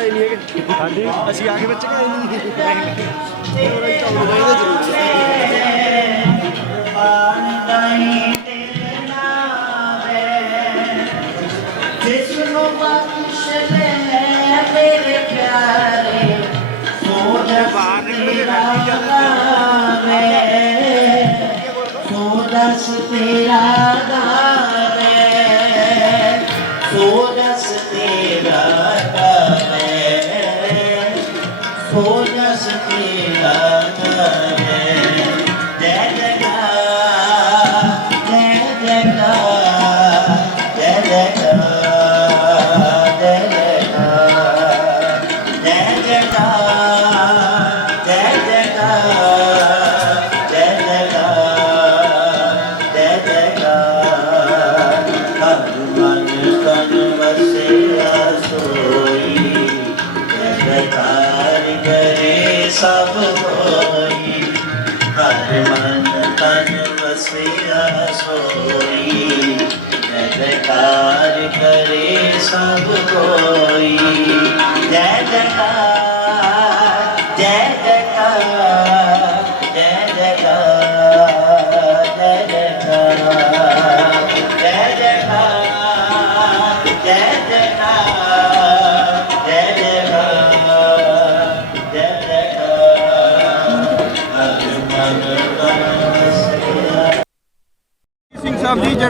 ਆਏ ਨਹੀਂ ਹੈਗੇ। ਹਾਂਜੀ। ਅਸੀਂ ਆ ਕੇ ਬੱਚੇ ਨਹੀਂ ਨਹੀਂ ਉਹਦਾ ਹੀ ਕੰਮ ਹੋਣਾ voy a sentir la sab hoyi tan vasiya जयकार करे सब कोई। जय जयकार।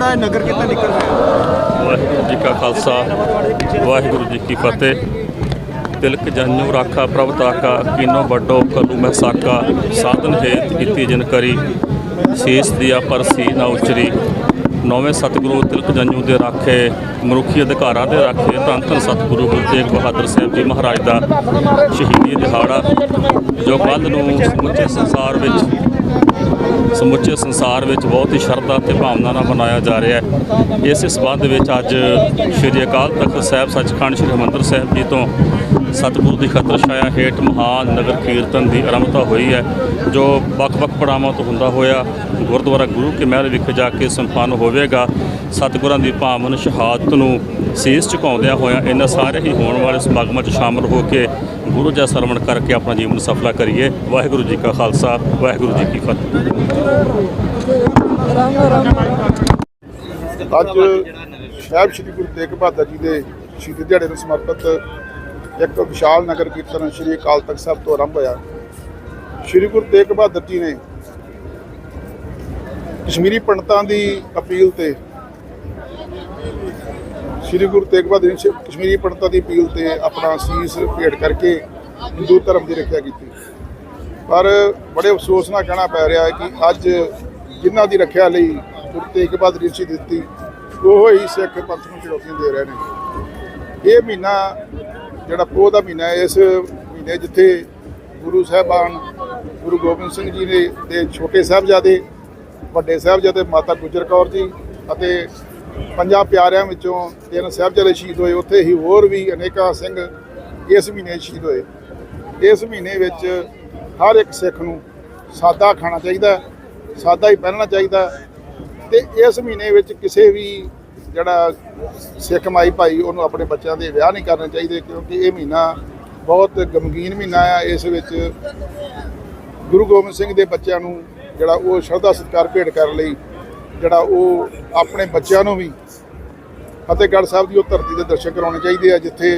ਜਿਹੜਾ ਨਗਰ ਕਿਤੇ ਨਿਕਲ ਰਿਹਾ? ਵਾਹਿਗੁਰੂ ਜੀ ਕਾ ਖਾਲਸਾ, ਵਾਹਿਗੁਰੂ ਜੀ ਕੀ ਫਤਿਹ। ਤਿਲਕ ਜਨੂ ਰਾਖਾ ਪ੍ਰਭ ਤਾਕਾ, ਕਿਨੋ ਵੱਡੋ ਕਲੂ ਮਹਿ ਸਾਕਾ। ਸਾਧਨ ਹੇਤ ਕੀਤੀ ਜਨ ਕਰੀ, ਸੀਸ ਦਿਆ ਪਰ ਨਾ ਉਚਰੀ। ਨੌਵੇਂ ਸਤਿਗੁਰੂ ਤਿਲਕ ਜੰਜੂ ਦੇ ਰਾਖੇ, ਮਨੁੱਖੀ ਅਧਿਕਾਰਾਂ ਦੇ ਰਾਖੇ, ਧੰਨ ਧੰਨ ਸਤਿਗੁਰੂ ਗੁਰੂ ਤੇਗ ਬਹਾਦਰ ਸਾਹਿਬ ਜੀ ਮਹਾਰਾਜ ਦਾ ਸ਼ਹੀਦੀ ਦਿਹਾੜਾ, ਜੋ ਕੱਲ੍ਹ ਨੂੰ ਸਮੁੱਚੇ ਸੰਸਾਰ ਵਿੱਚ, ਸਮੁੱਚੇ ਸੰਸਾਰ ਵਿੱਚ ਬਹੁਤ ਹੀ ਸ਼ਰਧਾ ਤੇ ਭਾਵਨਾ ਨਾਲ ਮਨਾਇਆ ਜਾ ਰਿਹਾ ਹੈ। ਇਸੇ ਸਬੰਧ ਵਿੱਚ ਅੱਜ ਸ੍ਰੀ ਅਕਾਲ ਤਖਤ ਸਾਹਿਬ ਸੱਚਖੰਡ ਸ੍ਰੀ ਹਰਿਮੰਦਰ ਸਾਹਿਬ ਜੀ ਤੋਂ ਸਤਿਗੁਰੂ ਦੀ ਖਤਰ ਛਾਇਆ ਹੇਠ ਮਹਾਨ ਨਗਰ ਕੀਰਤਨ ਦੀ ਆਰੰਭਤਾ ਹੋਈ ਹੈ, ਜੋ ਵੱਖ-ਵੱਖ ਪੜਾਵਾਂ ਤੋਂ ਹੁੰਦਾ ਹੋਇਆ ਗੁਰਦੁਆਰਾ ਗੁਰੂ ਕੇ ਮਹਿਲ ਵਿਖੇ ਜਾ ਕੇ ਸੰਪੰਨ ਹੋਵੇਗਾ। ਸਤਿਗੁਰਾਂ ਦੀ ਭਾਵਨ ਸ਼ਹਾਦਤ ਨੂੰ ਸੀਸ ਝੁਕਾਉਂਦਿਆਂ ਹੋਇਆਂ ਇਹਨਾਂ ਸਾਰੇ ਹੀ ਹੋਣ ਵਾਲੇ ਸਮਾਗਮਾਂ 'ਚ ਸ਼ਾਮਲ ਹੋ ਕੇ ਗੁਰੂ ਜਾ ਸਰਵਣ ਕਰਕੇ ਆਪਣਾ ਜੀਵਨ ਸਫਲਾ ਕਰੀਏ। ਵਾਹਿਗੁਰੂ ਜੀ ਕਾ ਖਾਲਸਾ, ਵਾਹਿਗੁਰੂ ਜੀ ਕੀ ਫਤਿਹ। ਅੱਜ ਸਾਹਿਬ ਸ੍ਰੀ ਗੁਰੂ ਤੇਗ ਬਹਾਦਰ ਜੀ ਦੇ ਸ਼ਹੀਦੀ ਦਿਹਾੜੇ ਨੂੰ ਸਮਰਪਿਤ ਇੱਕ ਵਿਸ਼ਾਲ ਨਗਰ ਕੀਰਤਨ ਸ੍ਰੀ ਅਕਾਲ ਤਖਤ ਸਾਹਿਬ ਤੋਂ ਆਰੰਭ ਹੋਇਆ। ਸ੍ਰੀ ਗੁਰੂ ਤੇਗ ਬਹਾਦਰ ਜੀ ਨੇ ਕਸ਼ਮੀਰੀ ਪੰਡਤਾਂ ਦੀ ਅਪੀਲ ਤੇ ਸ੍ਰੀ ਗੁਰੂ ਤੇਗ ਬਹਾਦਰ ਜੀ ਕਸ਼ਮੀਰੀ ਪੰਡਤਾਂ ਦੀ ਅਪੀਲ ਤੇ ਆਪਣਾ ਸੀਸ ਭੇਟ ਕਰਕੇ ਹਿੰਦੂ ਧਰਮ ਦੀ ਰੱਖਿਆ ਕੀਤੀ। ਪਰ ਬੜੇ ਅਫਸੋਸ ਨਾਲ ਕਹਿਣਾ ਪੈ ਰਿਹਾ ਹੈ ਕਿ ਅੱਜ ਜਿਨ੍ਹਾਂ ਦੀ ਰੱਖਿਆ ਲਈ ਗੁਰੂ ਤੇਗ ਬਹਾਦਰ ਜੀ ਦਿੱਤੀ, ਉਹ ਹੀ ਸਿੱਖ ਪੰਥ ਨੂੰ ਚੁਣੌਤੀਆਂ ਦੇ ਰਹੇ ਨੇ। ਇਹ ਮਹੀਨਾ ਜਿਹੜਾ ਪੋਹ ਦਾ ਮਹੀਨਾ ਇਸ ਮਹੀਨੇ ਜਿੱਥੇ ਗੁਰੂ ਸਾਹਿਬਾਨ, ਗੁਰੂ ਗੋਬਿੰਦ ਸਿੰਘ ਜੀ ਨੇ ਦੇ ਛੋਟੇ ਸਾਹਿਬਜ਼ਾਦੇ, ਵੱਡੇ ਸਾਹਿਬਜ਼ਾਦੇ ਮਾਤਾ ਗੁਜਰ ਕੌਰ ਜੀ ਅਤੇ ਪੰਜਾਂ ਪਿਆਰਿਆਂ ਵਿੱਚੋਂ ਤਿੰਨ ਸਾਹਿਬਜ਼ਾਦੇ ਸ਼ਹੀਦ ਹੋਏ। ਉੱਥੇ ਹੀ ਹੋਰ ਵੀ ਅਨੇਕਾਂ ਸਿੰਘ ਇਸ ਮਹੀਨੇ ਸ਼ਹੀਦ ਹੋਏ। ਇਸ ਮਹੀਨੇ ਵਿੱਚ ਹਰ ਇੱਕ ਸਿੱਖ ਨੂੰ ਸਾਦਾ ਖਾਣਾ ਚਾਹੀਦਾ, ਸਾਦਾ ਹੀ ਪਹਿਨਣਾ ਚਾਹੀਦਾ ਹੈ ਤੇ ਇਸ ਮਹੀਨੇ ਵਿੱਚ ਕਿਸੇ ਵੀ ਜਿਹੜਾ ਸਿੱਖ ਮਾਈ ਭਾਈ, ਉਹਨੂੰ ਆਪਣੇ ਬੱਚਿਆਂ ਦੇ ਵਿਆਹ ਨਹੀਂ ਕਰਨੇ ਚਾਹੀਦੇ, ਕਿਉਂਕਿ ਇਹ ਮਹੀਨਾ ਬਹੁਤ ਗਮਗੀਨ ਮਹੀਨਾ ਆ। ਇਸ ਵਿੱਚ ਗੁਰੂ ਗੋਬਿੰਦ ਸਿੰਘ ਦੇ ਬੱਚਿਆਂ ਨੂੰ ਜਿਹੜਾ ਉਹ ਸ਼ਰਧਾ ਸਤਿਕਾਰ ਭੇਟ ਕਰਨ ਲਈ ਜਿਹੜਾ ਉਹ ਆਪਣੇ ਬੱਚਿਆਂ ਨੂੰ ਵੀ ਫਤਿਹਗੜ੍ਹ ਸਾਹਿਬ ਦੀ ਉਹ ਧਰਤੀ ਦੇ ਦਰਸ਼ਨ ਕਰਾਉਣੇ ਚਾਹੀਦੇ ਆ, ਜਿੱਥੇ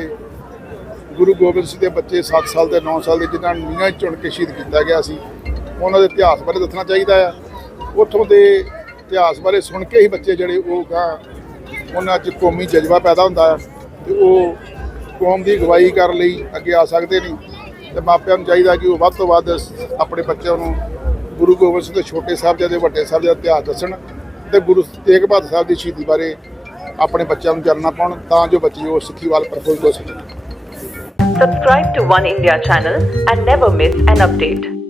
ਗੁਰੂ ਗੋਬਿੰਦ ਸਿੰਘ ਦੇ ਬੱਚੇ 7 ਸਾਲ ਦੇ 9 ਸਾਲ ਦੇ, ਜਿਨ੍ਹਾਂ ਨੂੰ ਨੀਹਾਂ ਚੁਣ ਕੇ ਸ਼ਹੀਦ ਕੀਤਾ ਗਿਆ ਸੀ, ਉਹਨਾਂ ਦੇ ਇਤਿਹਾਸ ਬਾਰੇ ਦੱਸਣਾ ਚਾਹੀਦਾ ਆ। ਉੱਥੋਂ ਦੇ ਇਤਿਹਾਸ ਬਾਰੇ ਸੁਣ ਕੇ ਹੀ ਬੱਚੇ ਜਿਹੜੇ ਉਹ ਗਾਂ ਉਹਨਾਂ 'ਚ ਕੌਮੀ ਜਜ਼ਬਾ ਪੈਦਾ ਹੁੰਦਾ ਹੈ ਤੇ ਉਹ ਕੌਮ ਦੀ ਅਗਵਾਈ ਕਰਨ ਲਈ ਅੱਗੇ ਆ ਸਕਦੇ ਨੇ ਤੇ ਮਾਪਿਆਂ ਨੂੰ ਚਾਹੀਦਾ ਕਿ ਉਹ ਵੱਧ ਤੋਂ ਵੱਧ ਆਪਣੇ ਬੱਚਿਆਂ ਨੂੰ ਗੁਰੂ ਗੋਬਿੰਦ ਸਿੰਘ ਦੇ ਛੋਟੇ ਸਾਹਿਬਜ਼ਾਦੇ, ਵੱਡੇ ਸਾਹਿਬਜ਼ਾਦੇ ਇਤਿਹਾਸ ਦੱਸਣ ਤੇ ਗੁਰੂ ਤੇਗ ਬਹਾਦਰ ਸਾਹਿਬ ਦੀ ਸ਼ਹੀਦੀ ਬਾਰੇ ਆਪਣੇ ਬੱਚਿਆਂ ਨੂੰ ਜਾਣਨਾ ਪਾਉਣ ਤਾਂ ਜੋ ਬੱਚੇ ਉਹ ਸਿੱਖੀ ਵੱਲ ਪ੍ਰਫੁੱਲਿਤ ਹੋ ਸਕਣ Subscribe to One India channel and never miss an update.